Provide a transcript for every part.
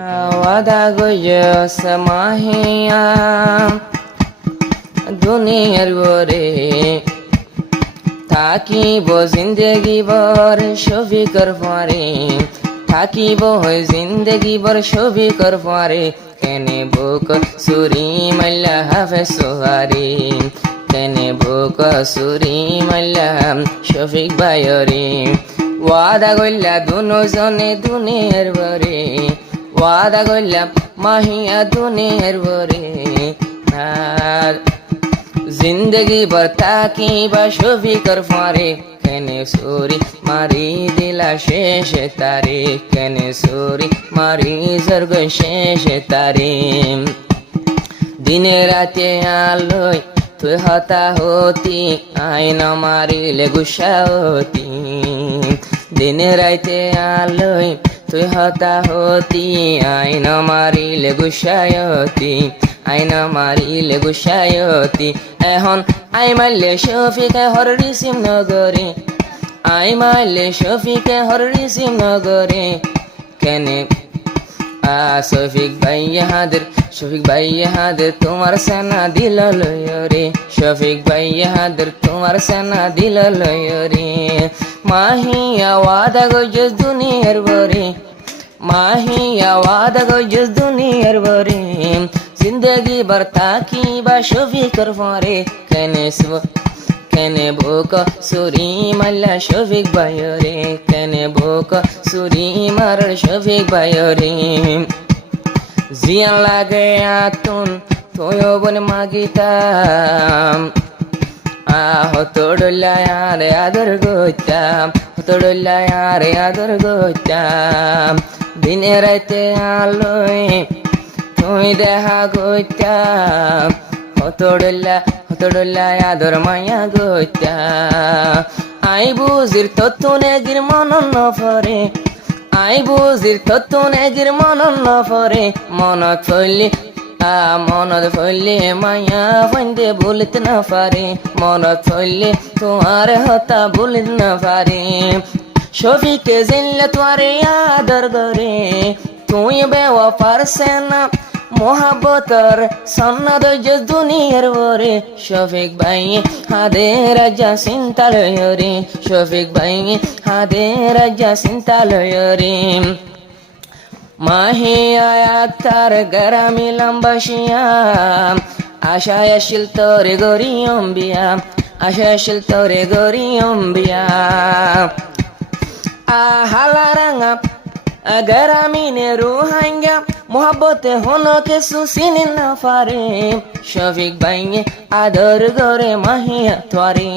ওয়াদা গইস মাহিয়া দুনিয়ার গরে থাকিব জিন্দেগি বর শফিকর পরে থাকিব জিন্দেগি বর শফিকর পরে কেনে বুক সুরি মাল্লা হাফে সোহারি কেনে বুক সুরি মাল্লা শফিক ভাইরে ওয়াদা গইলা দুজনে দুনিয়ার বরে ওয়াদা গইলা মাহিয়া দুনিয়ার বরে জিন্দগি ভর থাকিবা শফিকর পরে কেনে সুরি মারি দিলা শেষ তারে কেনে সুরি মারি জর্গ শেষ তারে দিনে রাতে আলোয় তুই হতা হতি আইন মারিলে গুসা হতি দিনে রাতে আলোয় তুই হতা হতি আইন মারিলে গুসায়তি আইন মারিলে গুসায়তি এখন আই মারলে শফিকে হর রিসিম নগরে আই মারলে শফিকে হর রিসিম নগরে কেনে শফিক ভাই হাদের শফিক ভাই হাদের তোমার সেনা দিল লয়রে শফিক ভাই হাদের তোমার সেনা দিল লয়রে মাহিয়া ওয়াদা গইস দুনিয়ার বরে মাহিয়া ওয়াদা গইস দুনিয়ার বরে জিন্দগি ভর থাকিবা শফিকর পরে কেনে বুক সুরি মাল্লা শফিক ভাইরে কেনে বুক সুরি মার শফিক ভাইরে জিয়ান লাগে আতুন তোয় বন মাগিতাম হতড়লায়ারে আদর গইতাম হতড়লায়ারে আদর গইতাম দিনে রাতে আলোয় তুই দেখা গইতাম হতড়লা আদর মায়া গইতাম আই বুঝির তত্তুনে গির মনন নফরে আই বুঝির তত্তুনে গির মনন নফরে মনত ফইলে মায়া ফাইন্দে বলিতে না পারে মনত ফইলে তোমার হতা বলিতে না পারে শফিকে জিনলে তোয়ারে আদর করে তুই বেওয়াফার সেনা মোহাব্বতর সন্ন্যদ দুনিয়ার বরে শফিক ভাই হাদের রাজা চিন্তালয় রে শফিক ভাই হাদের রাজা চিন্তালয় রে মাহিয়া তার গরামি লম্বাসিয়া আশায় আসিল তোরে গরি অম্বিয়া আশায় আসিল তোরে গরি অম্বিয়া হালারাঙা গরামিনে রুহাঙ্গা মোহাব্বতে হনো কিছু চিনি না পারে শফিক ভাই আদর করে মাহিয়া তোরে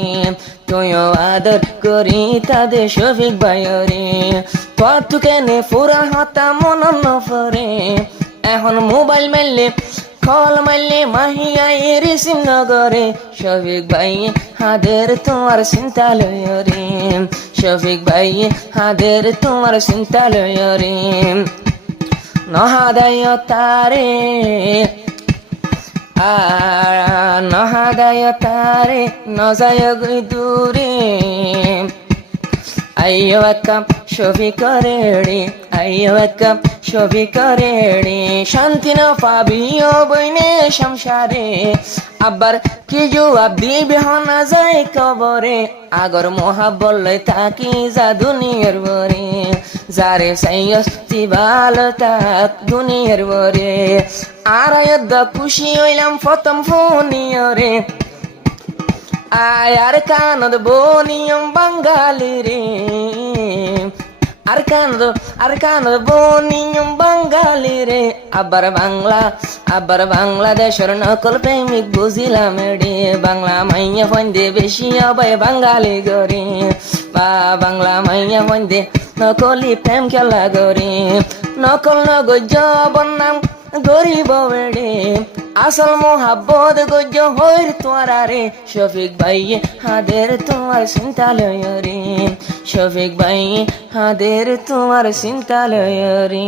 তুইও আদর করি তাদের শফিক ভাই রে তু কেনে পুরা হতা মন নফরে এখন মোবাইল মারলে কল মারলে মাহিয়া রিসিভ নগরে শফিক ভাই হাদের তোমার চিন্তালয় রে শফিক ভাই হাদের তোমার চিন্তালয় রে নহাদায় তারে নহাদায় তারে নজায় গই দূরে আইয়ো একা শফিকরে রে আইয়ো একা শফিকরে রে শান্তি না পাবিও বইনে সংসারে আবার কি জবাব দিবি হনা যায় কবরে আগর মহাব্বত লই থাকি যা দুনিয়ার বরে যারে সাইয়স্তি ভালো থাক দুনিয়ার বরে আর আয়দা খুশি হইলাম প্রথম ফোনিয়রে আর কানদ বনিয়ম বাঙালি রে আর কানদ বনিয়ম বাঙালি রে আবার বাংলাদেশের নকল প্রেমিক বুঝিলাম রে বাংলা মাইয়া ফন্দে বেশি হবে বাঙালি গরে বা বাংলা মাইয়া ফন্দে নকলি প্রেম খেলা গরে নকল নগজ বন্নাম গরিব বেড়ে আসল মোহাব্বত গজ্জ হইর তোরা রে শফিক ভাই হাদের তোমার চিন্তালয় রে শফিক ভাই হাদের তোমার চিন্তালয় রে।